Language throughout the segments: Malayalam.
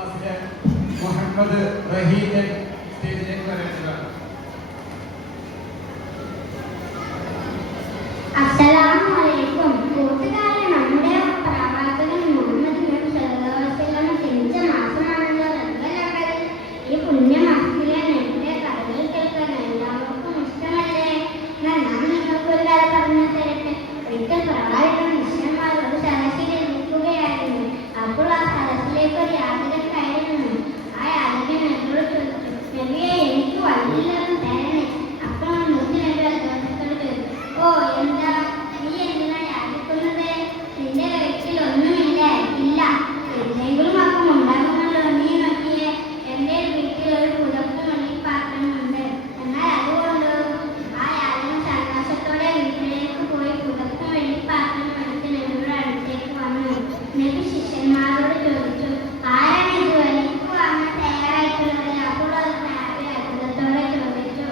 ക്ലാസ്സിലെ മുഹമ്മദ് റഹീനെ സ്റ്റേജിലേക്ക് വരേണ്ടതാണ്. അസ്സലാമലൈക്കും. കൂട്ടുകാരെ, നമ്മുടെ പ്രവാചകൻ മുഹമ്മദ് നബി സല്ലല്ലാഹു അലൈഹി വസല്ലം ജനിച്ച മാസമാണല്ലോ റബീഉൽ അവ്വൽ. ഈ പുണ്യമാസത്തിലെ നബിയുടെ കഥകൾ കേൾക്കാൻ എല്ലാവർക്കും ഇഷ്ടമല്ലേ? ഞാൻ നിങ്ങൾക്ക് ഒരു കഥ പറഞ്ഞു തരട്ടെ. ഒരിക്കൽ പ്രവാചകൻ ശിഷ്യന്മാർ ഒരു സദസ്സിൽ ഇരിക്കുകയായിരുന്നു. അപ്പോൾ ആ സദസ്സിലേക്ക് ഒരു യാചകൻ കയറി വന്നു. ആ യാചകൻ നബിയോട് ചോദിച്ചു, നബിയെ, എനിക്ക് വഴിയിലൊന്നും തരണേ. അപ്പോൾ മുത്ത് നബി അദ്ദേഹത്തോട് ചോദിച്ചു, ഓ, എന്താ നീ എന്തിനാ യാചിക്കുന്നത്? നിന്റെ കയ്യിൽ ഒന്നുമില്ലേ? ഇല്ല. എന്തെങ്കിലും അപ്പം ഉണ്ടാകുമല്ലോ. നീ നോക്കിയേ, എൻ്റെ വീട്ടിൽ ഒരു പുതപ്പും വെള്ളിപ്പാത്രമുണ്ട്. എന്നാൽ അതുകൊണ്ട് ആ യാചകൻ സന്തോഷത്തോടെ വീട്ടിലേക്ക് പോയി പുതപ്പും വെള്ളിപ്പാത്രം എടുത്ത് നബിയുടെ അടുത്തേക്ക് വന്നു. നബി ശിഷ്യന്മാരോട് ചോദിച്ചു, ആരാണ് ഇത് വലിക്ക് വാങ്ങാൻ തയ്യാറായിട്ടുള്ളത്? അപ്പോൾ അത് നബി അത്ഭുതത്തോടെ ചോദിച്ചു,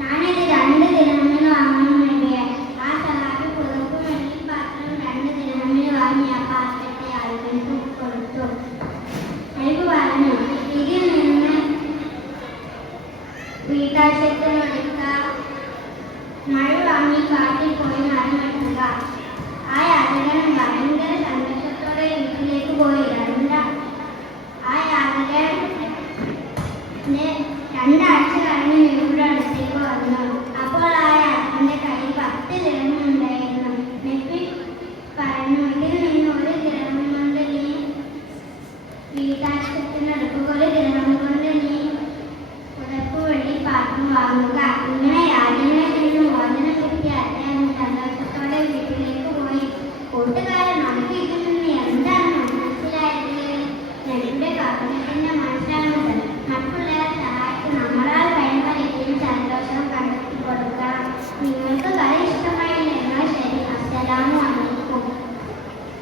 ഞാനിത് 2 ദിർഹമിന് വാങ്ങുന്നു നബിയെ. ആ സഹാബി പുതപ്പും വെള്ളിപ്പാത്രം 2 ദിർഹമിന് വാങ്ങി ആ പാത്രത്തെ യാചകന് കൊടുത്തു. നബി പറഞ്ഞു, ഇതിൽ നിന്ന് വീട്ടാവശ്യത്തിന് എടുക്കുക, മഴ വാങ്ങി കാട്ടിൽ പോയി മരം വെട്ടുക. ആ യാചകൻ ഭയങ്കര സന്തോഷത്തോടെ വീട്ടിലേക്ക് പോയി. ആ യാചകൻ 2 ആഴ്ച കഴിഞ്ഞ് നബിയുടെ അടുത്തേക്ക് വന്നു. അപ്പോൾ ആ യാചകന്റെ കയ്യിൽ 10 ദിർഹം ഉണ്ടായിരുന്നു. നബി പറഞ്ഞു, ഇതിൽ നിന്ന് 1 ദിർഹം കൊണ്ട് നീ വീട്ടാവശ്യത്തിന് എടുക്കുക, 1 ദിർഹം കൊണ്ട് നീ പുതപ്പ് വെള്ളിപ്പാത്രം വാങ്ങുക. ഇങ്ങനെ യാചകനിൽ നിന്ന് മോചനം കിട്ടിയ അദ്ദേഹം സന്തോഷത്തോടെ വീട്ടിലേക്ക് പോയി. കൂട്ടുകാരൻ, നമുക്ക് ഇതിൽ നിന്ന് എന്താണ് മനസ്സിലായത്? നബിയുടെ കാരുണ്യത്തിന്റെ മനസ്സിലാകുന്നത് മറ്റുള്ളവരെ സഹായിച്ച് നമ്മളാൽ കഴിയുന്ന രീതിയിൽ സന്തോഷം കണ്ടെത്തി കൊടുക്കണം. നിങ്ങൾക്ക് കഥ ഇഷ്ടമായില്ലേ? എന്നാൽ ശരി. അസ്സലാമു